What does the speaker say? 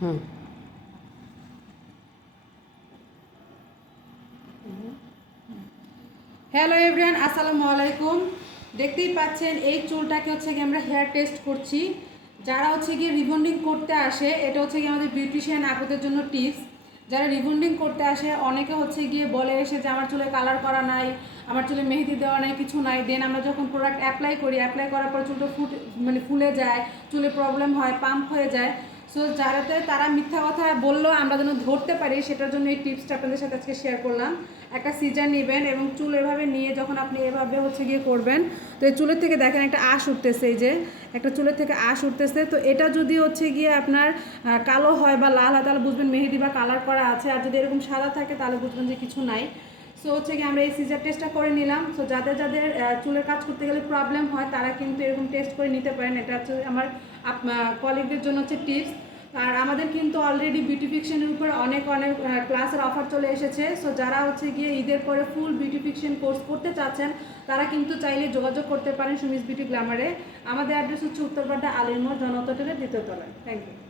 হুম। Hello everyone, আসসালামু আলাইকুম। দেখতেই পাচ্ছেন এই চুলটাকে হচ্ছে গিয়ে আমরা হেয়ার টেস্ট করছি। যারা হচ্ছে গিয়ে রিবন্ডিং করতে আসে, এটা হচ্ছে গিয়ে আমাদের বিউটিশিয়ান আপুদের জন্য টিপস। যারা রিবন্ডিং করতে আসে অনেকে হচ্ছে গিয়ে বলে এসে যে আমার চুলে কালার করা নাই, আমার চুলে মেহেদি দেওয়া নাই, কিছু নাই। দেন আমরা যখন প্রোডাক্ট অ্যাপ্লাই করি, অ্যাপ্লাই করার পর চুলটা ফুলে যায়, চুলে প্রবলেম হয়, পাম্প হয়ে যায়। সো যারাতে তারা মিথ্যা কথা বললেও আমরা যেন ধরতে পারি, সেটার জন্য এই টিপসটা আপনাদের সাথে আজকে শেয়ার করলাম। একটা সিজার নেবেন এবং চুল এভাবে নিয়ে যখন আপনি এভাবে হচ্ছে গিয়ে করবেন, তো এই চুলের থেকে দেখেন একটা আঁশ উঠতেছে, এই যে একটা চুলের থেকে আঁশ উঠতেছে। তো এটা যদি হচ্ছে গিয়ে আপনার কালো হয় বা লাল হয় তাহলে বুঝবেন মেহেদি বা কালার করা আছে, আর যদি এরকম সাদা থাকে তাহলে বুঝবেন যে কিছু নাই। সো হচ্ছে কি আমরা এই সিজার টেস্টটা করে নিলাম। সো যাদের যাদের চুলের কাজ করতে গেলে প্রবলেম হয় তারা কিন্তু এরকম টেস্ট করে নিতে পারেন। এটা হচ্ছে আমার কলিগদের জন্য হচ্ছে টিপস। আর আমাদের কিন্তু অলরেডি বিউটিফিকেশনের উপর অনেক অনেক ক্লাসের অফার চলে এসেছে। সো যারা হচ্ছে গিয়ে ঈদের পরে ফুল বিউটিফিকেশন কোর্স করতে চাচ্ছেন তারা কিন্তু চাইলে যোগাযোগ করতে পারেন সুমিস বিউটি গ্ল্যামারে। আমাদের অ্যাড্রেস হচ্ছে উত্তরপাড্ডা আলির মোড়, জনতা হোটেলের দ্বিতীয় তলায়। Thank you.